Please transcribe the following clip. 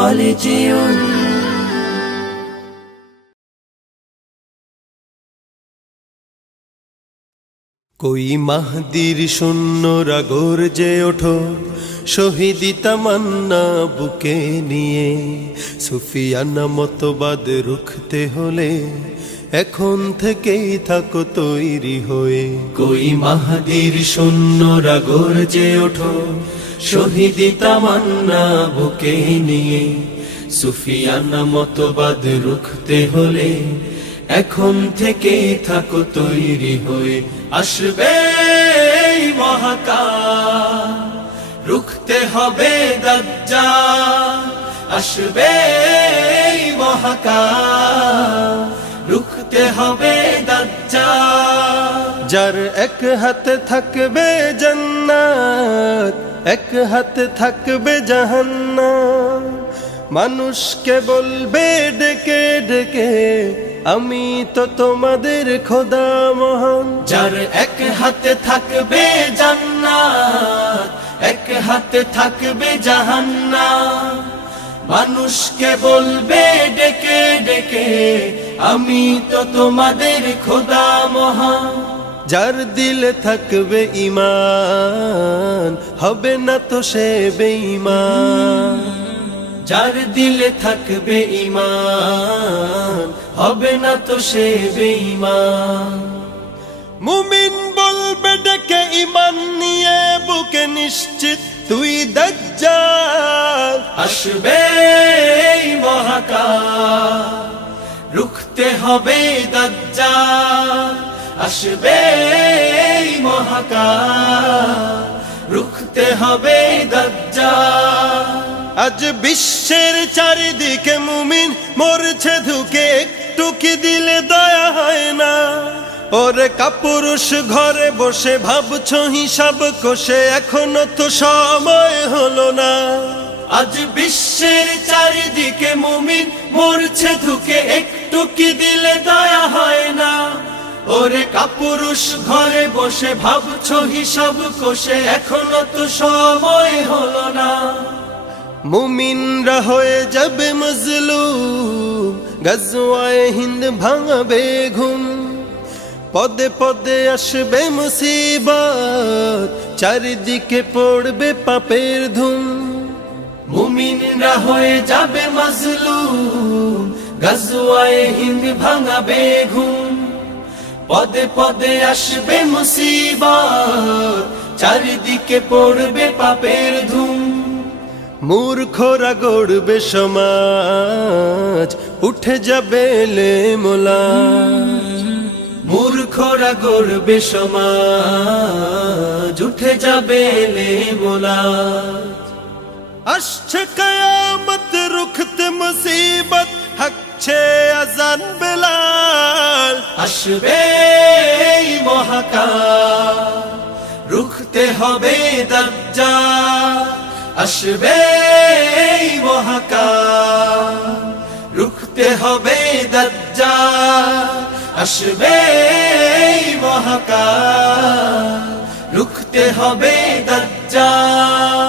خالدون कोई মাহদির শূন্যরা গর্জে ওঠো শহীদি তামান্না বুকে নিয়ে সুফিয়ানা মতবাদ রুখতে হলে এখন থেকেই থাকো তৈরি হয়ে कोई মাহদির শূন্যরা গর্জে ওঠো শহীদি তামান্না বুকে নিয়ে সুফিয়ানা মতবাদ রুখতে হলে এখন থেকে থাকো তৈরি হয়ে আসবে এই মহাকাল রুখতে হবে দাজ্জাল আসবে এই মহাকাল রুখতে হবে দাজ্জাল যার এক হাতে থাকবে জান্নাত এক হাতে থাকবে জাহান্নাম মানুষকে বলবে ডেকে ডেকে আমি তো তোমাদের খোদা মহান যার এক হাতে থাকবে জান্নাত এক হাতে থাকবে জাহান্নাম মানুষকে বলবে ডেকে ডেকে আমি তো তোমাদের খোদা মহান যার দিলে থাকবে ঈমান হবে না তো সে বেঈমান যার দিলে থাকবে ঈমান হবে না তো সে বেঈমান মুমিন বলবে ডেকে ঈমান নিয়ে বুকে নিশ্চিত তুই দাজ্জাল আসবে এই মহাকাল রুখতে হবে দাজ্জাল আসবে এই মহাকাল রুখতে হবে দাজ্জাল আজ বিশ্বের চারিদিকে মুমিন মরছে ধুকে একটু কি দিলে দয়া হয় না ওরে কাপুরুষ ঘরে বসে ভাবছো হিসাব কষে এখনো তো সময় হলো না আজ বিশ্বের চারিদিকে মুমিন মরছে ধুকে একটু কি দিলে দয়া হয় না ওরে কাপুরুষ ঘরে বসে ভাবছো হিসাব কষে এখনো তো সময় হলো না মুমিনরা হয়ে যাবে মজলুম গজওয়ায়ে হিন্দ ভাঙাবে ঘুম পদে পদে আসবে মুসিবত চারিদিকে পড়বে পাপের ধুম মুমিনরা হয়ে যাবে মজলুম গজওয়ায়ে হিন্দ ভাঙাবে ঘুম পদে পদে আসবে মুসিবত চারিদিকে পড়বে পাপের ধুম মূর্খরা গড়বে সমাজ উঠে যাবে লেমোলা মূর্খরা গড়বে সমাজ উঠে যাবে লেমোলা আসছে কিয়ামত রুখতে মুসিবত হাকছে আজান বেলাল আসবে এই মহাকাল রুখতে হবে দাজ্জাল আসবে এই মহাকাল রুখতে হবে দাজ্জাল আসবে এই মহাকাল রুখতে হবে দাজ্জাল